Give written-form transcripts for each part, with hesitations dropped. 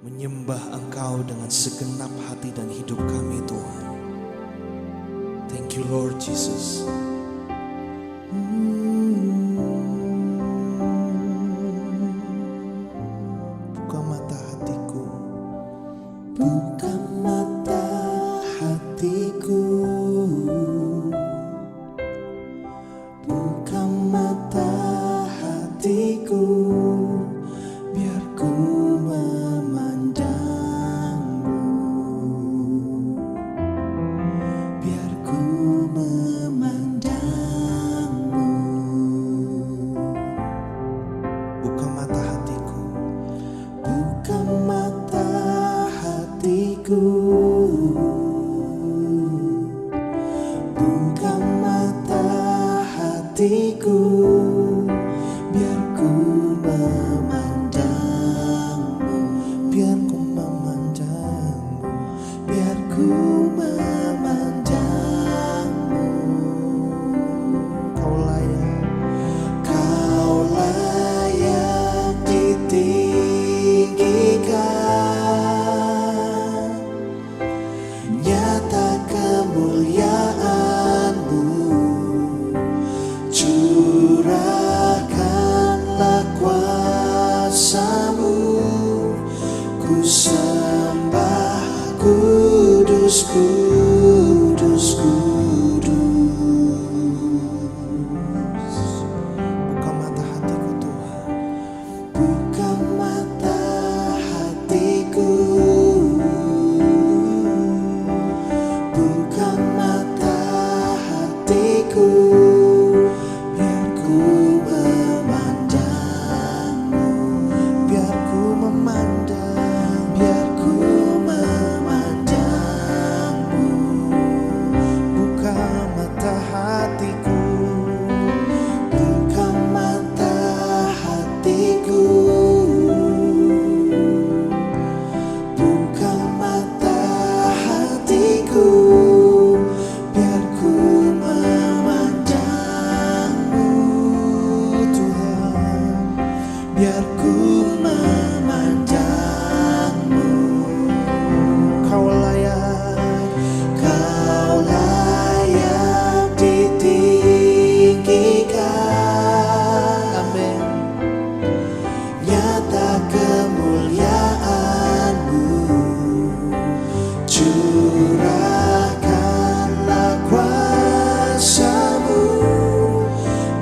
menyembah Engkau dengan segenap hati dan hidup kami, Tuhan. Thank you, Lord Jesus. Buka mata hatiku, buka mata hatiku, buka mata hatiku, biar ku memandangmu, biar ku memandangmu. Buka mata hatiku, buka mata hatiku, buka mata hatiku, biar ku memandangmu, biar ku memandangmu, biar ku memandangmu. Kau layak, kau layak ditinggikan, nyata kemuliaan-Mu, curahkanlah kuasa-Mu, ku sembah kudus, kudus, kudus. Buka mata hatiku, Tuhan, buka mata hatiku, buka mata hatiku, biar ku memandangmu, biar ku memandang, biar ku memandangmu. Buka mata hatiku, buka mata hatiku, buka mata hatiku, biar ku memandangmu, Tuhan, biar ku memandangmu. Kau layak ditinggikan, amin. Nyata kemuliaan-Mu, curahkanlah kuasa-Mu,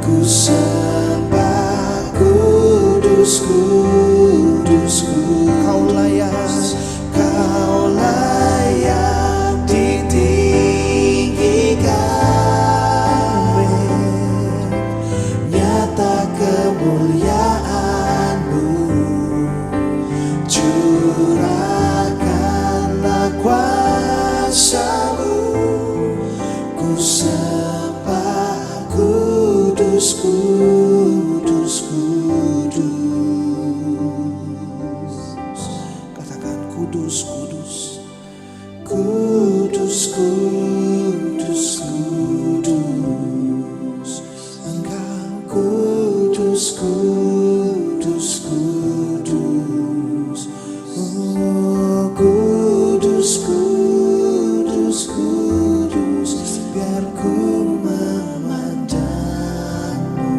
ku sembah kudus, kudus, kudus. Kau layak ditinggikan, nyata kemuliaan-Mu, curahkanlah kuasa-Mu, ku sembah kudus, kudus, kudus. Katakan kudus, kudus, kudus, kudus, kudus. Engkau kudus, kudus, kudus. Oh, kudus, kudus, kudus. Biar ku memandangmu,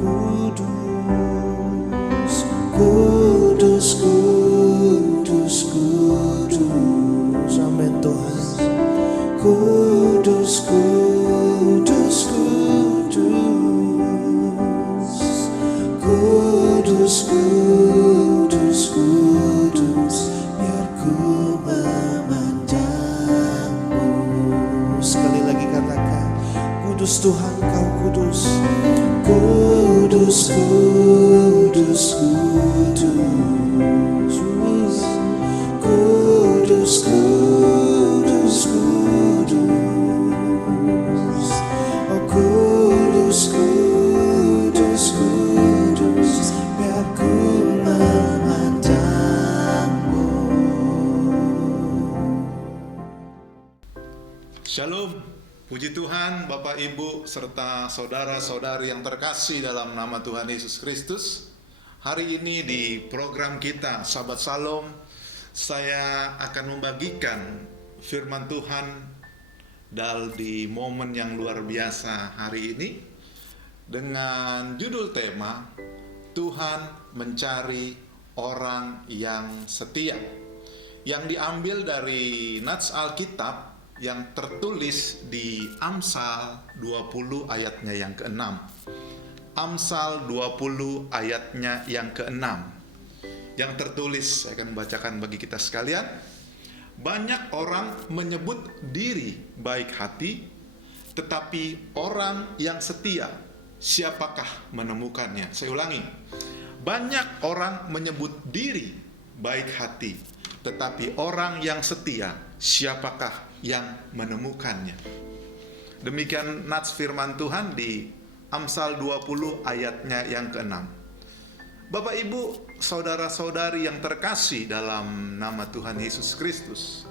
kudus, kudus, kudus, kudus. Amin, Tuhan. Kudus, kudus, kudus. Kudus, kudus, kudus. Biar ku memandangmu. Sekali lagi katakan, kudus Tuhan, Kau kudus. Kudus, kudus, kudus. Kudus, kudus, kudus. Oh, kudus, kudus, kudus. Biar ku memandangmu. Shalom, puji Tuhan Bapak Ibu serta saudara-saudari yang terkasih dalam nama Tuhan Yesus Kristus. Hari ini di program kita Sahabat Salom, saya akan membagikan firman Tuhan di momen yang luar biasa hari ini dengan judul tema Tuhan mencari orang yang setia, yang diambil dari nats Alkitab yang tertulis di Amsal 20 ayatnya yang ke-6. Amsal 20 ayatnya yang ke-6 yang tertulis, saya akan membacakan bagi kita sekalian. Banyak orang menyebut diri baik hati, tetapi orang yang setia, siapakah menemukannya? Saya ulangi. Banyak orang menyebut diri baik hati, tetapi orang yang setia, siapakah yang menemukannya? Demikian nats firman Tuhan di Amsal 20 ayatnya yang ke-6. Bapak Ibu, saudara-saudari yang terkasih dalam nama Tuhan Yesus Kristus,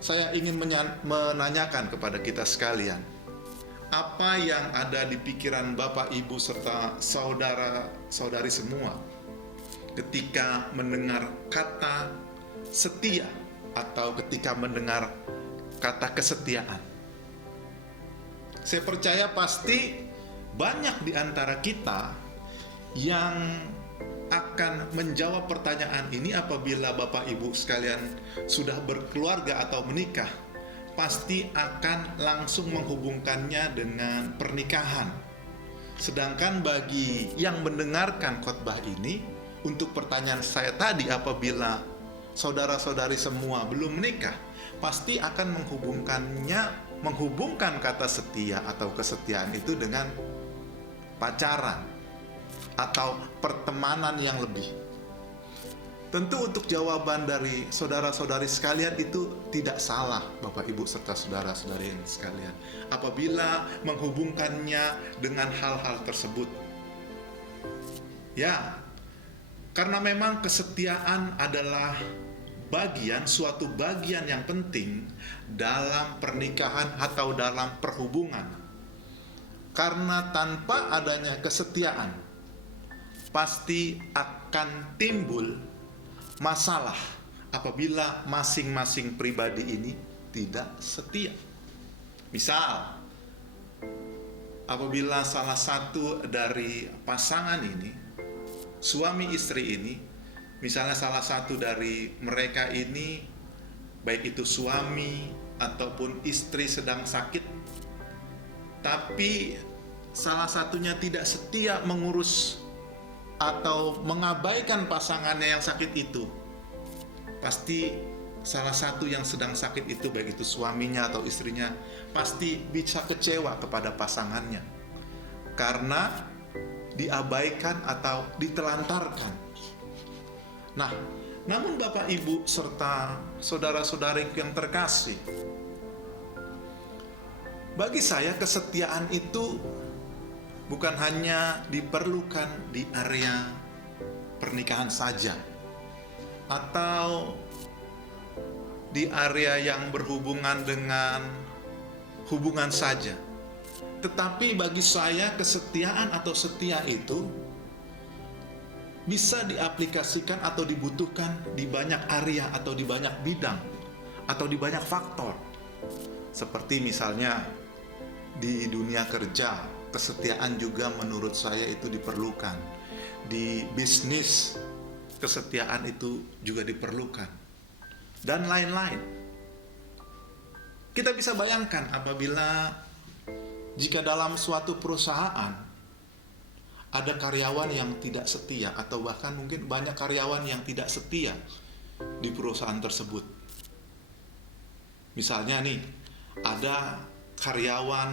saya ingin menanyakan kepada kita sekalian, apa yang ada di pikiran Bapak Ibu serta saudara-saudari semua ketika mendengar kata setia atau ketika mendengar kata kesetiaan? Saya percaya pasti banyak di antara kita yang akan menjawab pertanyaan ini apabila Bapak Ibu sekalian sudah berkeluarga atau menikah, pasti akan langsung menghubungkannya dengan pernikahan. Sedangkan bagi yang mendengarkan khotbah ini, untuk pertanyaan saya tadi, apabila saudara-saudari semua belum menikah, pasti akan menghubungkan kata setia atau kesetiaan itu dengan pacaran atau pertemanan yang lebih. Tentu untuk jawaban dari saudara-saudari sekalian itu tidak salah, Bapak Ibu serta saudara-saudari yang sekalian, apabila menghubungkannya dengan hal-hal tersebut. Ya, karena memang kesetiaan adalah suatu bagian yang penting dalam pernikahan atau dalam perhubungan. Karena tanpa adanya kesetiaan, pasti akan timbul masalah apabila masing-masing pribadi ini tidak setia. Misal, apabila salah satu dari pasangan ini, suami istri ini, misalnya salah satu dari mereka ini, baik itu suami ataupun istri sedang sakit, tapi salah satunya tidak setia mengurus atau mengabaikan pasangannya yang sakit itu, pasti salah satu yang sedang sakit itu, baik itu suaminya atau istrinya, pasti bisa kecewa kepada pasangannya karena diabaikan atau ditelantarkan. Nah, namun Bapak Ibu serta saudara-saudari yang terkasih, bagi saya kesetiaan itu bukan hanya diperlukan di area pernikahan saja atau di area yang berhubungan dengan hubungan saja. Tetapi bagi saya kesetiaan atau setia itu bisa diaplikasikan atau dibutuhkan di banyak area atau di banyak bidang atau di banyak faktor. Seperti misalnya di dunia kerja, kesetiaan juga menurut saya itu diperlukan. Di bisnis, kesetiaan itu juga diperlukan. Dan lain-lain. Kita bisa bayangkan apabila jika dalam suatu perusahaan ada karyawan yang tidak setia, atau bahkan mungkin banyak karyawan yang tidak setia di perusahaan tersebut. Misalnya nih, ada karyawan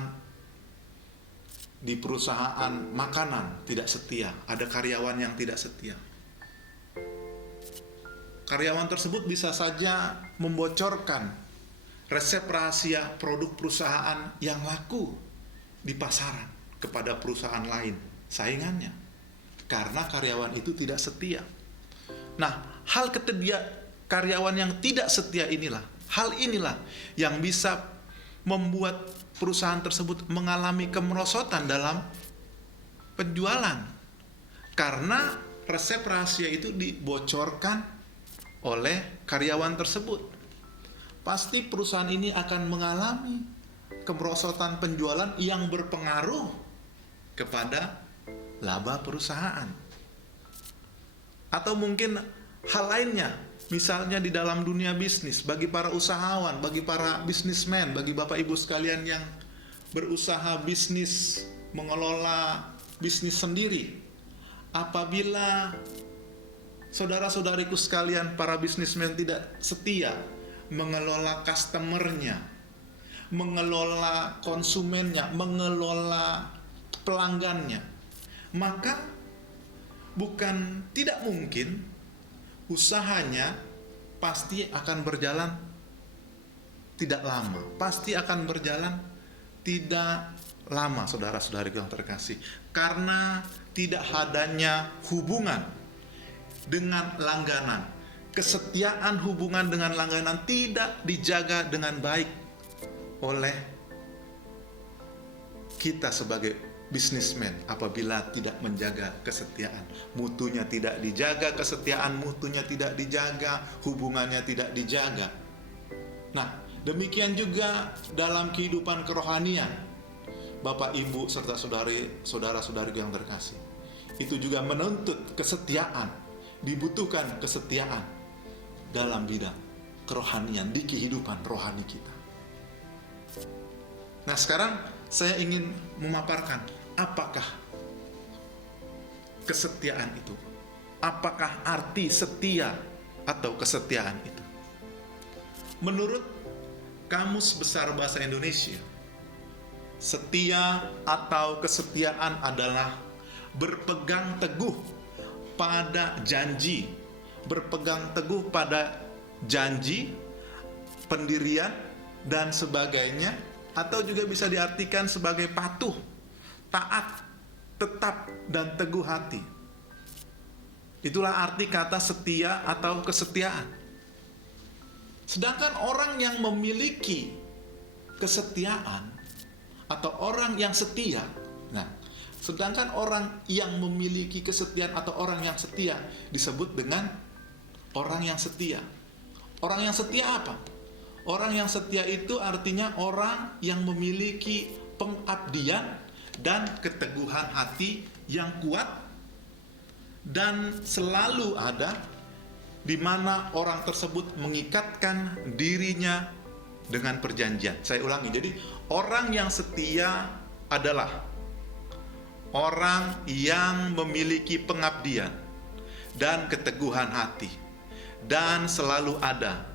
di perusahaan makanan tidak setia, ada karyawan yang tidak setia. Karyawan tersebut bisa saja membocorkan resep rahasia produk perusahaan yang laku di pasaran kepada perusahaan lain, saingannya, karena karyawan itu tidak setia. Nah, karyawan yang tidak setia inilah, hal inilah yang bisa membuat perusahaan tersebut mengalami kemerosotan dalam penjualan. Karena resep rahasia itu dibocorkan oleh karyawan tersebut, pasti perusahaan ini akan mengalami kemerosotan penjualan yang berpengaruh kepada laba perusahaan. Atau mungkin hal lainnya, misalnya di dalam dunia bisnis, bagi para usahawan, bagi para bisnismen, bagi Bapak Ibu sekalian yang berusaha bisnis, mengelola bisnis sendiri, apabila saudara-saudariku sekalian para bisnismen tidak setia mengelola customernya, mengelola konsumennya, mengelola pelanggannya, maka bukan tidak mungkin usahanya pasti akan berjalan tidak lama, pasti akan berjalan tidak lama, saudara-saudari yang terkasih, karena tidak adanya hubungan dengan langganan. Kesetiaan hubungan dengan langganan tidak dijaga dengan baik oleh kita sebagai bisnismen. Apabila tidak menjaga kesetiaan, mutunya tidak dijaga, kesetiaan mutunya tidak dijaga, hubungannya tidak dijaga. Nah, demikian juga dalam kehidupan kerohanian, Bapak, Ibu, serta saudara-saudari yang terkasih, itu juga menuntut kesetiaan, dibutuhkan kesetiaan dalam bidang kerohanian, di kehidupan rohani kita. Nah, sekarang saya ingin memaparkan apakah kesetiaan itu, apakah arti setia atau kesetiaan itu. Menurut Kamus Besar Bahasa Indonesia, setia atau kesetiaan adalah berpegang teguh pada janji, berpegang teguh pada janji, pendirian, dan sebagainya, atau juga bisa diartikan sebagai patuh, taat, tetap, dan teguh hati. Itulah arti kata setia atau kesetiaan. Sedangkan orang yang memiliki kesetiaan atau orang yang setia, sedangkan orang yang memiliki kesetiaan atau orang yang setia disebut dengan orang yang setia. Orang yang setia apa? Orang yang setia itu artinya orang yang memiliki pengabdian dan keteguhan hati yang kuat dan selalu ada, di mana orang tersebut mengikatkan dirinya dengan perjanjian. Saya ulangi, jadi orang yang setia adalah orang yang memiliki pengabdian dan keteguhan hati dan selalu ada,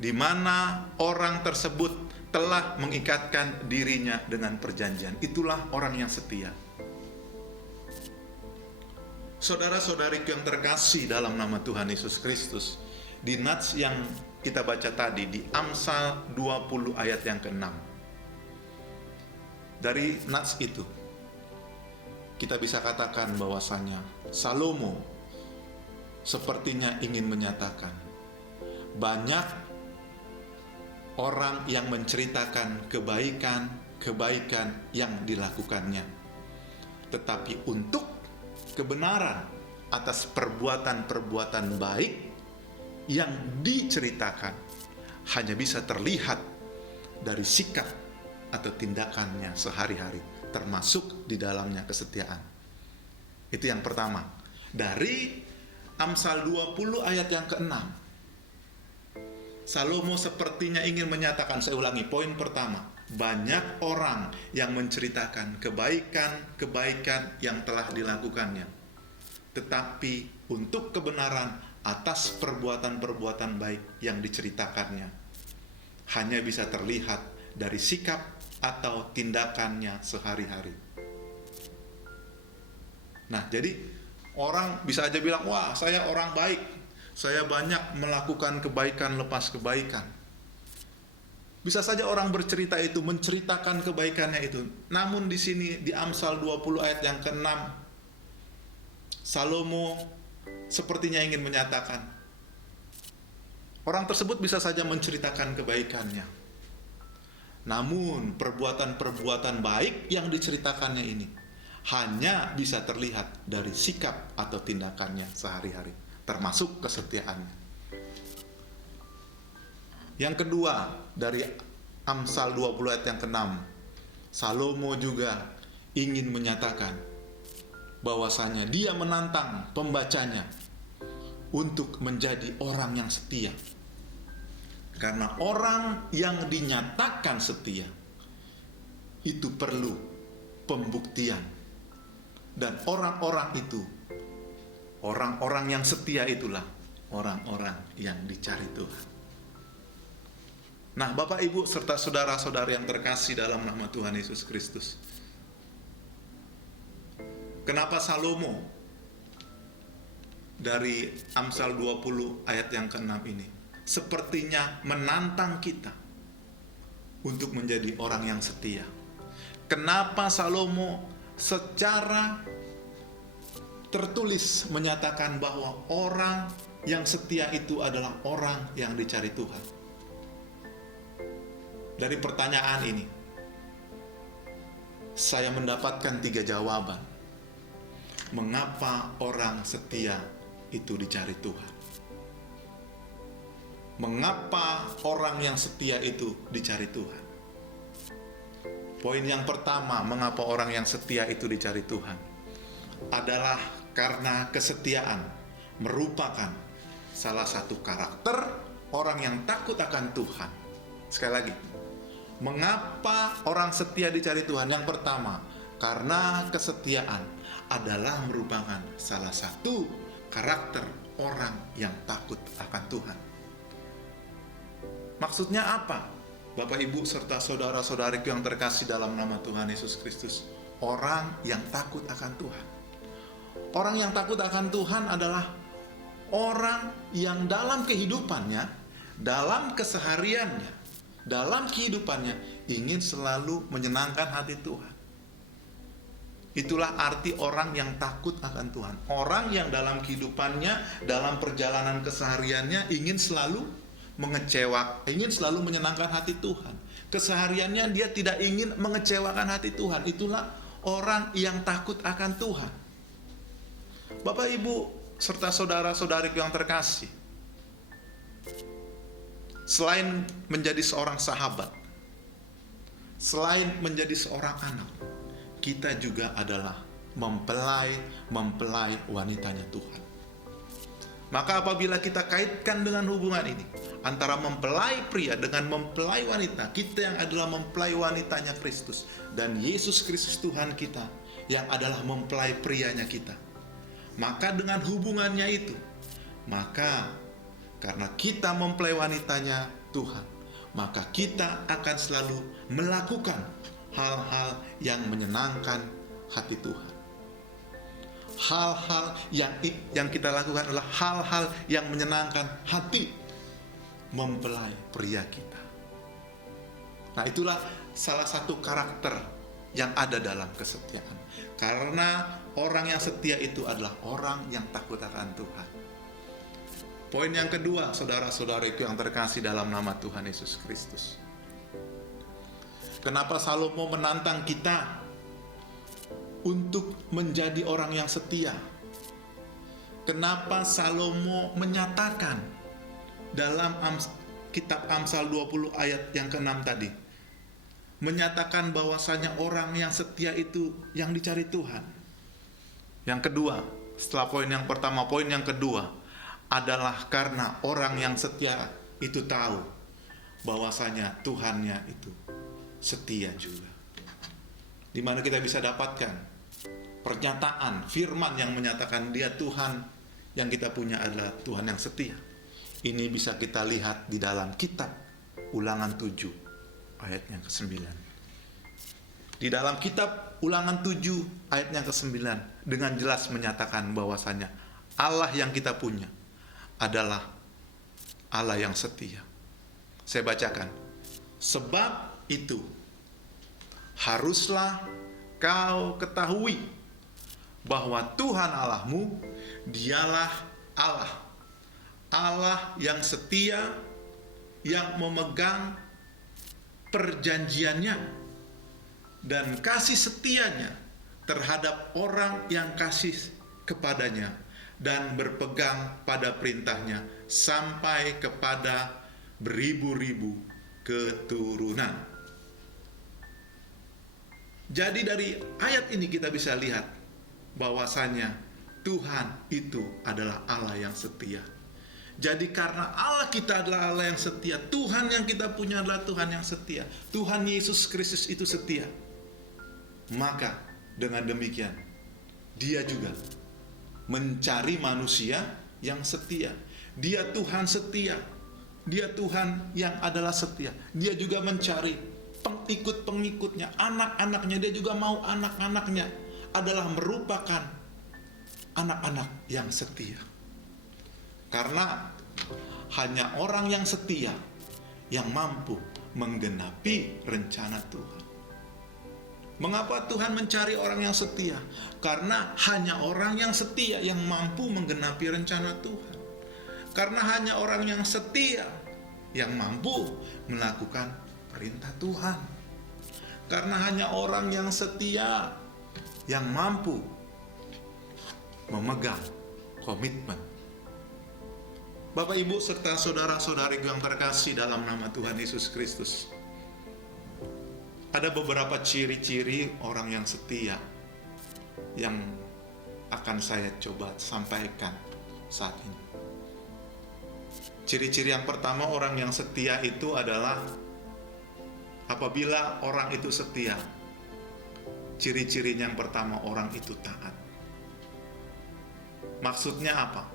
di mana orang tersebut telah mengikatkan dirinya dengan perjanjian. Itulah orang yang setia. Saudara-saudariku yang terkasih dalam nama Tuhan Yesus Kristus, di nats yang kita baca tadi di Amsal 20 ayat yang ke-6. Dari nats itu kita bisa katakan bahwasanya Salomo sepertinya ingin menyatakan, banyak orang yang menceritakan kebaikan yang dilakukannya, tetapi untuk kebenaran atas perbuatan-perbuatan baik yang diceritakan hanya bisa terlihat dari sikap atau tindakannya sehari-hari, termasuk di dalamnya kesetiaan. Itu yang pertama. Dari Amsal 20 ayat yang ke-6, Salomo sepertinya ingin menyatakan, saya ulangi, poin pertama, banyak orang yang menceritakan kebaikan-kebaikan yang telah dilakukannya, tetapi untuk kebenaran atas perbuatan-perbuatan baik yang diceritakannya hanya bisa terlihat dari sikap atau tindakannya sehari-hari. Nah, jadi orang bisa aja bilang, wah, saya orang baik, saya banyak melakukan kebaikan lepas kebaikan. Bisa saja orang bercerita itu, menceritakan kebaikannya itu. Namun di sini di Amsal 20 ayat yang ke-6, Salomo sepertinya ingin menyatakan, orang tersebut bisa saja menceritakan kebaikannya. Namun perbuatan-perbuatan baik yang diceritakannya ini hanya bisa terlihat dari sikap atau tindakannya sehari-hari, termasuk kesetiaannya. Yang kedua, dari Amsal 20 ayat yang ke-6, Salomo juga ingin menyatakan bahwasanya dia menantang pembacanya untuk menjadi orang yang setia. Karena orang yang dinyatakan setia itu perlu pembuktian. Dan orang-orang itu, orang-orang yang setia itulah orang-orang yang dicari Tuhan. Nah, Bapak, Ibu, serta saudara-saudari yang terkasih dalam nama Tuhan Yesus Kristus, kenapa Salomo dari Amsal 20 ayat yang ke-6 ini sepertinya menantang kita untuk menjadi orang yang setia? Kenapa Salomo secara tertulis menyatakan bahwa orang yang setia itu adalah orang yang dicari Tuhan? Dari pertanyaan ini, saya mendapatkan 3 jawaban. Mengapa orang setia itu dicari Tuhan? Mengapa orang yang setia itu dicari Tuhan? Poin yang pertama, mengapa orang yang setia itu dicari Tuhan, adalah karena kesetiaan merupakan salah satu karakter orang yang takut akan Tuhan. Sekali lagi, mengapa orang setia dicari Tuhan? Yang pertama, karena kesetiaan adalah merupakan salah satu karakter orang yang takut akan Tuhan. Maksudnya apa? Bapak, Ibu, serta saudara-saudariku yang terkasih dalam nama Tuhan Yesus Kristus. Orang yang takut akan Tuhan. Orang yang takut akan Tuhan adalah orang yang dalam kehidupannya, dalam kesehariannya, dalam kehidupannya ingin selalu menyenangkan hati Tuhan. Itulah arti orang yang takut akan Tuhan. Orang yang dalam kehidupannya, dalam perjalanan kesehariannya ingin selalu ingin selalu menyenangkan hati Tuhan. Kesehariannya dia tidak ingin mengecewakan hati Tuhan. Itulah orang yang takut akan Tuhan. Bapak, Ibu, serta saudara-saudariku yang terkasih, selain menjadi seorang sahabat, selain menjadi seorang anak, kita juga adalah mempelai wanitanya Tuhan. Maka apabila kita kaitkan dengan hubungan ini antara mempelai pria dengan mempelai wanita, kita yang adalah mempelai wanitanya Kristus, dan Yesus Kristus Tuhan kita yang adalah mempelai prianya kita, maka dengan hubungannya itu, maka karena kita mempelai wanitanya Tuhan, maka kita akan selalu melakukan hal-hal yang menyenangkan hati Tuhan. Hal-hal yang kita lakukan adalah hal-hal yang menyenangkan hati mempelai pria kita. Nah, itulah salah satu karakter yang ada dalam kesetiaan. Karena orang yang setia itu adalah orang yang takut akan Tuhan. Poin yang kedua, saudara-saudariku yang terkasih dalam nama Tuhan Yesus Kristus. Kenapa Salomo menantang kita untuk menjadi orang yang setia? Kenapa Salomo menyatakan dalam kitab Amsal 20 ayat yang ke-6 tadi, menyatakan bahwasanya orang yang setia itu yang dicari Tuhan? Yang kedua, setelah poin yang pertama, poin yang kedua adalah karena orang yang setia itu tahu bahwasanya Tuhannya itu setia juga. Di mana kita bisa dapatkan pernyataan firman yang menyatakan dia Tuhan yang kita punya adalah Tuhan yang setia. Ini bisa kita lihat di dalam kitab Ulangan 7 ayat yang ke-9. Di dalam kitab Ulangan 7 ayat yang ke-9 dengan jelas menyatakan bahwasanya Allah yang kita punya adalah Allah yang setia. Saya bacakan. Sebab itu haruslah kau ketahui bahwa Tuhan Allahmu dialah Allah. Allah yang setia, yang memegang perjanjiannya dan kasih setianya terhadap orang yang kasih kepadanya dan berpegang pada perintahnya sampai kepada beribu-ribu keturunan. Jadi dari ayat ini kita bisa lihat bahwasanya Tuhan itu adalah Allah yang setia. Jadi karena Allah kita adalah Allah yang setia, Tuhan yang kita punya adalah Tuhan yang setia, Tuhan Yesus Kristus itu setia, maka dengan demikian Dia juga mencari manusia yang setia. Dia Tuhan setia, Dia Tuhan yang adalah setia. Dia juga mencari pengikut-pengikutnya, anak-anaknya. Dia juga mau anak-anaknya adalah merupakan anak-anak yang setia. Karena hanya orang yang setia yang mampu menggenapi rencana Tuhan. Mengapa Tuhan mencari orang yang setia? Karena hanya orang yang setia yang mampu menggenapi rencana Tuhan. Karena hanya orang yang setia yang mampu melakukan perintah Tuhan. Karena hanya orang yang setia yang mampu memegang komitmen. Bapak, Ibu, serta saudara-saudari yang terkasih dalam nama Tuhan Yesus Kristus, ada beberapa ciri-ciri orang yang setia yang akan saya coba sampaikan saat ini. Ciri-ciri yang pertama orang yang setia itu adalah apabila orang itu setia, ciri-cirinya yang pertama orang itu taat. Maksudnya apa?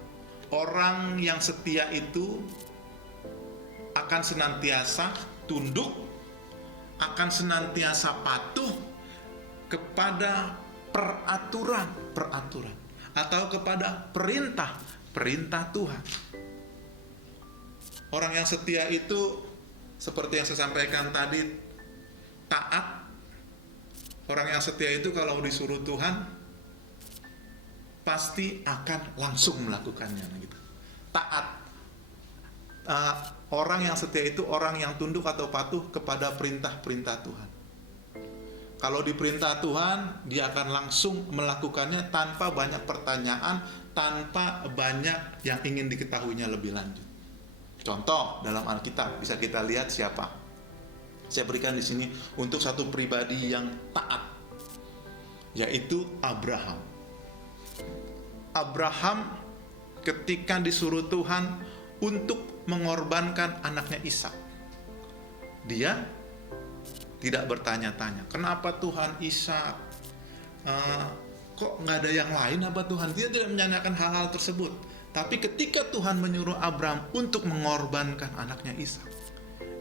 Orang yang setia itu akan senantiasa tunduk, akan senantiasa patuh kepada peraturan atau kepada perintah Tuhan. Orang yang setia itu seperti yang saya sampaikan tadi, taat. Orang yang setia itu kalau disuruh Tuhan pasti akan langsung melakukannya gitu. Taat. Orang yang setia itu orang yang tunduk atau patuh kepada perintah-perintah Tuhan. Kalau diperintah Tuhan, dia akan langsung melakukannya tanpa banyak pertanyaan, tanpa banyak yang ingin diketahuinya lebih lanjut. Contoh dalam Alkitab bisa kita lihat siapa. Saya berikan di sini untuk satu pribadi yang taat, yaitu Abraham. Abraham ketika disuruh Tuhan untuk mengorbankan anaknya Ishak, dia tidak bertanya-tanya, kenapa Tuhan Ishak? Kok nggak ada yang lain apa Tuhan? Dia tidak menanyakan hal-hal tersebut. Tapi ketika Tuhan menyuruh Abraham untuk mengorbankan anaknya Ishak,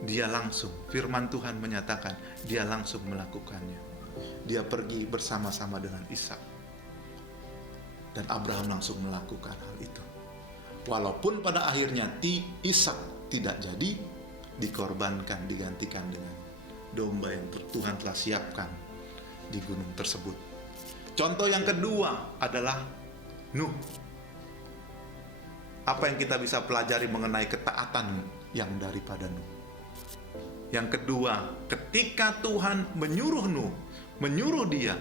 dia langsung, firman Tuhan menyatakan, dia langsung melakukannya. Dia pergi bersama-sama dengan Ishak. Dan Abraham langsung melakukan hal itu. Walaupun pada akhirnya Ishak tidak jadi dikorbankan, digantikan dengan domba yang Tuhan telah siapkan di gunung tersebut. Contoh yang kedua adalah Nuh. Apa yang kita bisa pelajari mengenai ketaatan yang daripada Nuh? Yang kedua, ketika Tuhan menyuruh dia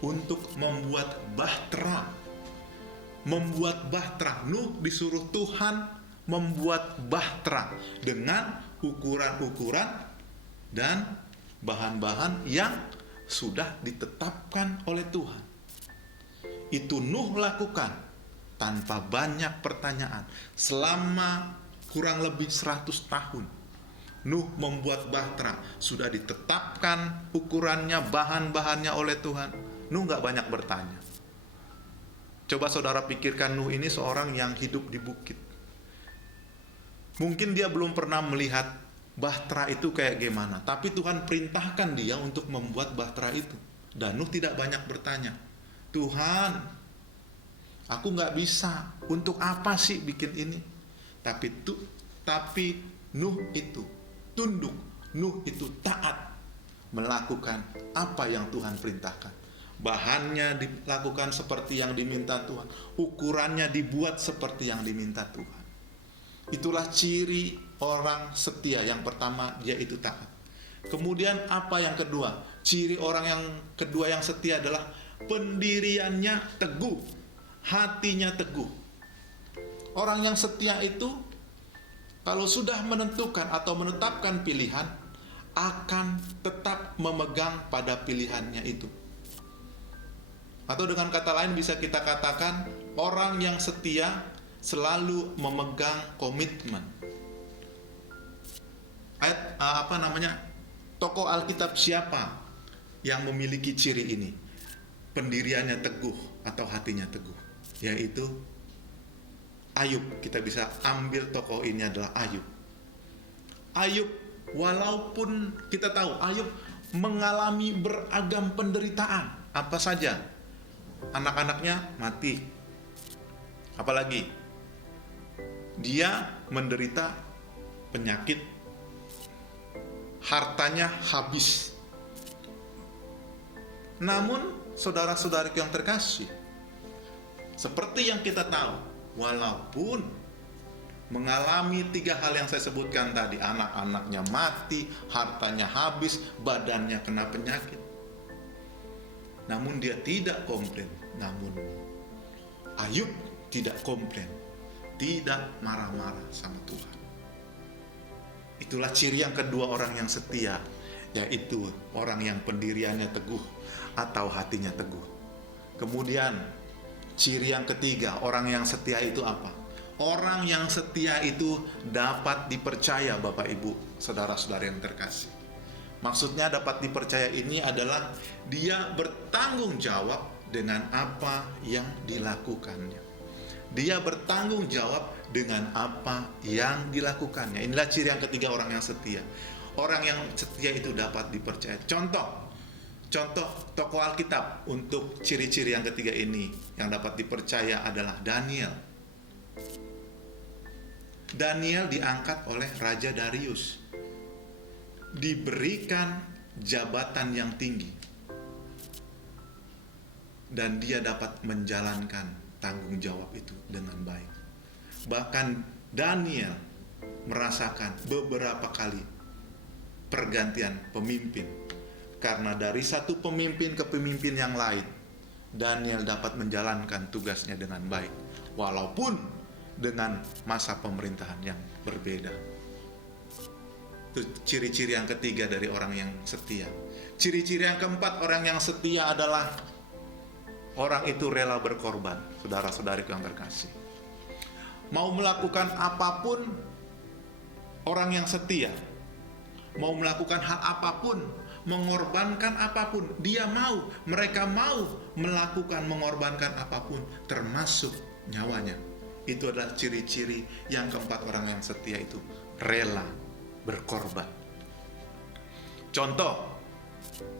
untuk membuat bahtera. Nuh disuruh Tuhan membuat bahtera dengan ukuran-ukuran dan bahan-bahan yang sudah ditetapkan oleh Tuhan. Itu Nuh lakukan tanpa banyak pertanyaan. Selama kurang lebih 100 tahun Nuh membuat bahtera, sudah ditetapkan ukurannya, bahan-bahannya oleh Tuhan. Nuh gak banyak bertanya. Coba saudara pikirkan, Nuh ini seorang yang hidup di bukit. Mungkin dia belum pernah melihat bahtera itu kayak gimana, tapi Tuhan perintahkan dia untuk membuat bahtera itu. Dan Nuh tidak banyak bertanya, Tuhan, aku gak bisa, untuk apa sih bikin ini? Tapi Nuh itu tunduk, Nuh itu taat melakukan apa yang Tuhan perintahkan. Bahannya dilakukan seperti yang diminta Tuhan, ukurannya dibuat seperti yang diminta Tuhan. Itulah ciri orang setia. Yang pertama, dia itu taat. Kemudian apa yang kedua? Ciri orang yang kedua yang setia adalah pendiriannya teguh, hatinya teguh. Orang yang setia itu kalau sudah menentukan atau menetapkan pilihan, akan tetap memegang pada pilihannya itu. Atau dengan kata lain bisa kita katakan, orang yang setia selalu memegang komitmen. Tokoh Alkitab siapa yang memiliki ciri ini? Pendiriannya teguh atau hatinya teguh, yaitu Ayub. Kita bisa ambil tokoh ini adalah Ayub. Ayub, walaupun kita tahu Ayub mengalami beragam penderitaan, apa saja? Anak-anaknya mati. Apalagi dia menderita penyakit, hartanya habis. Namun saudara-saudariku yang terkasih, seperti yang kita tahu, walaupun mengalami 3 hal yang saya sebutkan tadi, anak-anaknya mati, hartanya habis, badannya kena penyakit, namun dia tidak komplain. Namun Ayub tidak komplain, tidak marah-marah sama Tuhan. Itulah ciri yang kedua orang yang setia, yaitu orang yang pendiriannya teguh atau hatinya teguh. Kemudian ciri yang ketiga orang yang setia itu apa? Orang yang setia itu dapat dipercaya, Bapak Ibu, saudara-saudara yang terkasih. Maksudnya dapat dipercaya ini adalah dia bertanggung jawab dengan apa yang dilakukannya. Dia bertanggung jawab dengan apa yang dilakukannya. Inilah ciri yang ketiga orang yang setia. Orang yang setia itu dapat dipercaya. Contoh tokoh Alkitab untuk ciri-ciri yang ketiga ini yang dapat dipercaya adalah Daniel. Daniel diangkat oleh Raja Darius, diberikan jabatan yang tinggi, dan dia dapat menjalankan tanggung jawab itu dengan baik. Bahkan Daniel merasakan beberapa kali pergantian pemimpin, karena dari satu pemimpin ke pemimpin yang lain, Daniel dapat menjalankan tugasnya dengan baik, walaupun dengan masa pemerintahan yang berbeda. Itu ciri-ciri yang ketiga dari orang yang setia. Ciri-ciri yang keempat orang yang setia adalah orang itu rela berkorban. Saudara-saudariku yang terkasih, mau melakukan apapun, orang yang setia mau melakukan hal apapun, mengorbankan apapun, mereka mau melakukan, mengorbankan apapun, termasuk nyawanya. Itu adalah ciri-ciri yang keempat orang yang setia itu rela berkorban. Contoh,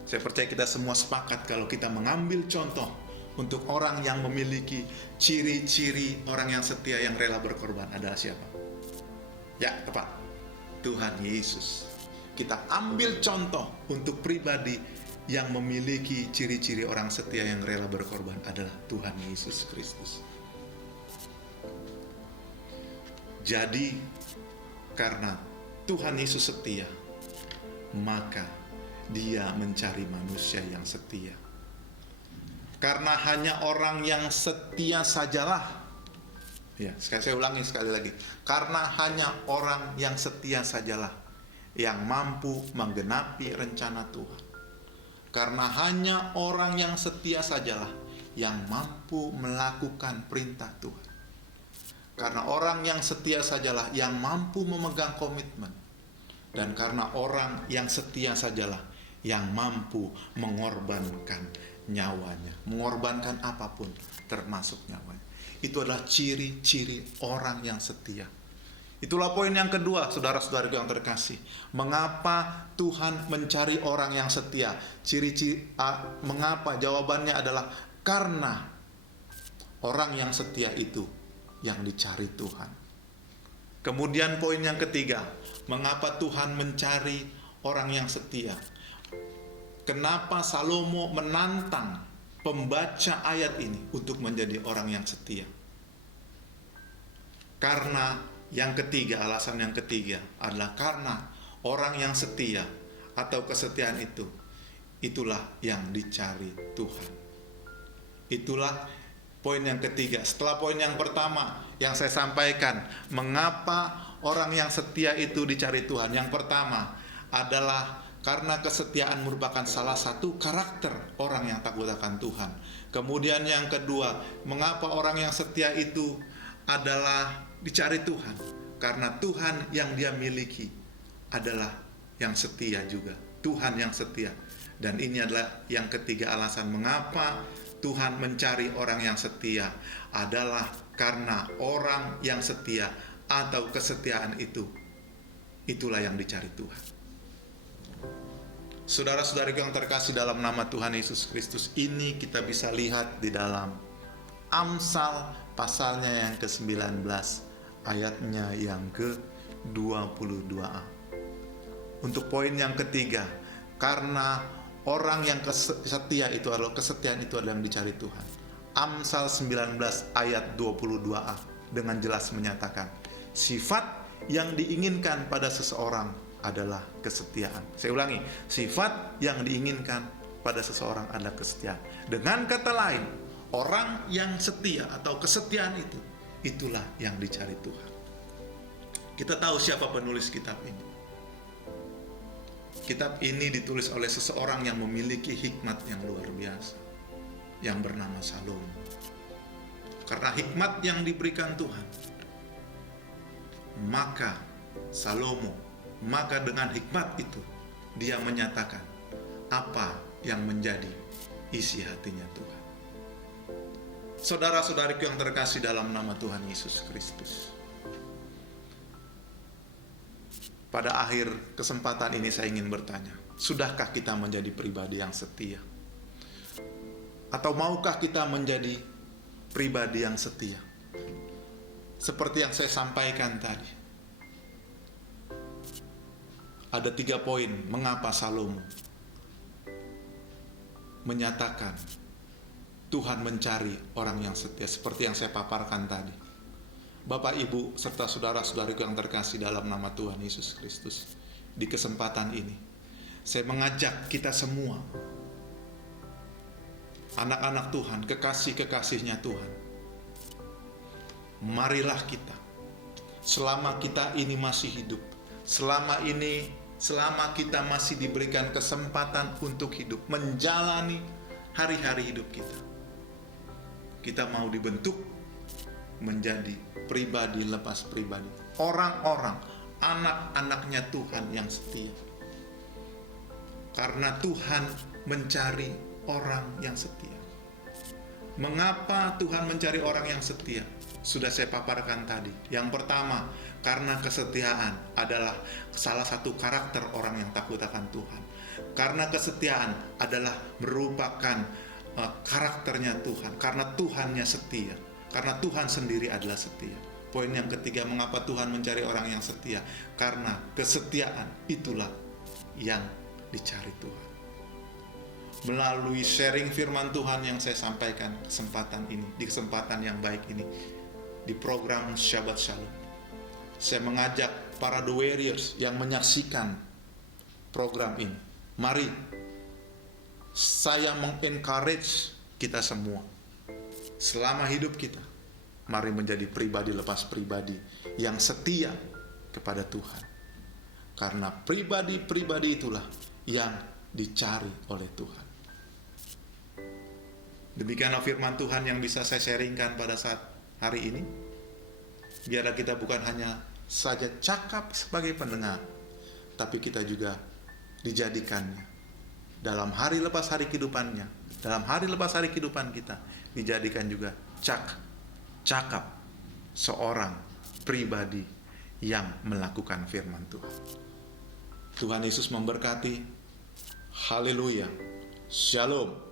saya percaya kita semua sepakat kalau kita mengambil contoh untuk orang yang memiliki ciri-ciri orang yang setia yang rela berkorban adalah siapa? Ya, tepat. Tuhan Yesus. Kita ambil contoh untuk pribadi yang memiliki ciri-ciri orang setia yang rela berkorban adalah Tuhan Yesus Kristus. Jadi, karena Tuhan Yesus setia, maka Dia mencari manusia yang setia. Karena hanya orang yang setia sajalah, ya, saya ulangi sekali lagi, karena hanya orang yang setia sajalah yang mampu menggenapi rencana Tuhan. Karena hanya orang yang setia sajalah yang mampu melakukan perintah Tuhan. Karena orang yang setia sajalah yang mampu memegang komitmen. Dan karena orang yang setia sajalah yang mampu mengorbankan nyawanya. Mengorbankan apapun, termasuk nyawanya. Itu adalah ciri-ciri orang yang setia. Itulah poin yang kedua, saudara-saudariku yang terkasih. Mengapa Tuhan mencari orang yang setia? Mengapa? Jawabannya adalah karena orang yang setia itu yang dicari Tuhan. Kemudian poin yang ketiga, mengapa Tuhan mencari orang yang setia? Kenapa Salomo menantang pembaca ayat ini untuk menjadi orang yang setia? Karena yang ketiga, alasan yang ketiga adalah karena orang yang setia atau kesetiaan itu, itulah yang dicari Tuhan. Itulah poin yang ketiga. Setelah poin yang pertama yang saya sampaikan, mengapa orang yang setia itu dicari Tuhan? Yang pertama adalah karena kesetiaan merupakan salah satu karakter orang yang takut akan Tuhan. Kemudian yang kedua, mengapa orang yang setia itu adalah dicari Tuhan? Karena Tuhan yang dia miliki adalah yang setia juga. Tuhan yang setia. Dan ini adalah yang ketiga alasan mengapa Tuhan mencari orang yang setia, adalah karena orang yang setia atau kesetiaan itu, itulah yang dicari Tuhan. Saudara-saudari yang terkasih dalam nama Tuhan Yesus Kristus, ini kita bisa lihat di dalam Amsal pasalnya yang ke-19, ayatnya yang ke-22a. Untuk poin yang ketiga, karena orang yang setia itu adalah, kesetiaan itu adalah yang dicari Tuhan. Amsal 19 ayat 22a dengan jelas menyatakan, sifat yang diinginkan pada seseorang adalah kesetiaan. Saya ulangi, sifat yang diinginkan pada seseorang adalah kesetiaan. Dengan kata lain, orang yang setia atau kesetiaan itu, itulah yang dicari Tuhan. Kita tahu siapa penulis kitab ini. Kitab ini ditulis oleh seseorang yang memiliki hikmat yang luar biasa, yang bernama Salomo. Karena hikmat yang diberikan Tuhan, maka dengan hikmat itu dia menyatakan apa yang menjadi isi hatinya Tuhan. Saudara-saudariku yang terkasih dalam nama Tuhan Yesus Kristus, pada akhir kesempatan ini saya ingin bertanya, sudahkah kita menjadi pribadi yang setia? Atau maukah kita menjadi pribadi yang setia? Seperti yang saya sampaikan tadi, ada 3 poin mengapa Salomo menyatakan Tuhan mencari orang yang setia, seperti yang saya paparkan tadi. Bapak, Ibu, serta saudara-saudariku yang terkasih dalam nama Tuhan Yesus Kristus, di kesempatan ini saya mengajak kita semua, anak-anak Tuhan, kekasih-kekasihnya Tuhan, marilah kita, selama kita ini masih hidup, selama kita masih diberikan kesempatan untuk hidup, menjalani hari-hari hidup kita, kita mau dibentuk menjadi pribadi lepas pribadi, orang-orang, anak-anaknya Tuhan yang setia. Karena Tuhan mencari orang yang setia. Mengapa Tuhan mencari orang yang setia? Sudah saya paparkan tadi. Yang pertama, karena kesetiaan adalah salah satu karakter orang yang takut akan Tuhan. Karena kesetiaan adalah merupakan karakternya Tuhan. Karena Tuhannya setia. Karena Tuhan sendiri adalah setia. Poin yang ketiga, mengapa Tuhan mencari orang yang setia? Karena kesetiaan itulah yang dicari Tuhan. Melalui sharing firman Tuhan yang saya sampaikan kesempatan ini, di kesempatan yang baik ini, di program Shabbat Shalom, saya mengajak para The Warriors yang menyaksikan program ini, mari saya mengencourage kita semua, selama hidup kita, mari menjadi pribadi lepas pribadi yang setia kepada Tuhan. Karena pribadi-pribadi itulah yang dicari oleh Tuhan. Demikianlah firman Tuhan yang bisa saya sharingkan pada saat hari ini. Biarlah kita bukan hanya saja cakap sebagai pendengar, tapi kita juga dijadikannya dalam hari lepas hari kehidupannya, dalam hari lepas hari kehidupan kita, dijadikan juga cakap seorang pribadi yang melakukan firman Tuhan. Tuhan Yesus memberkati. Haleluya. Shalom.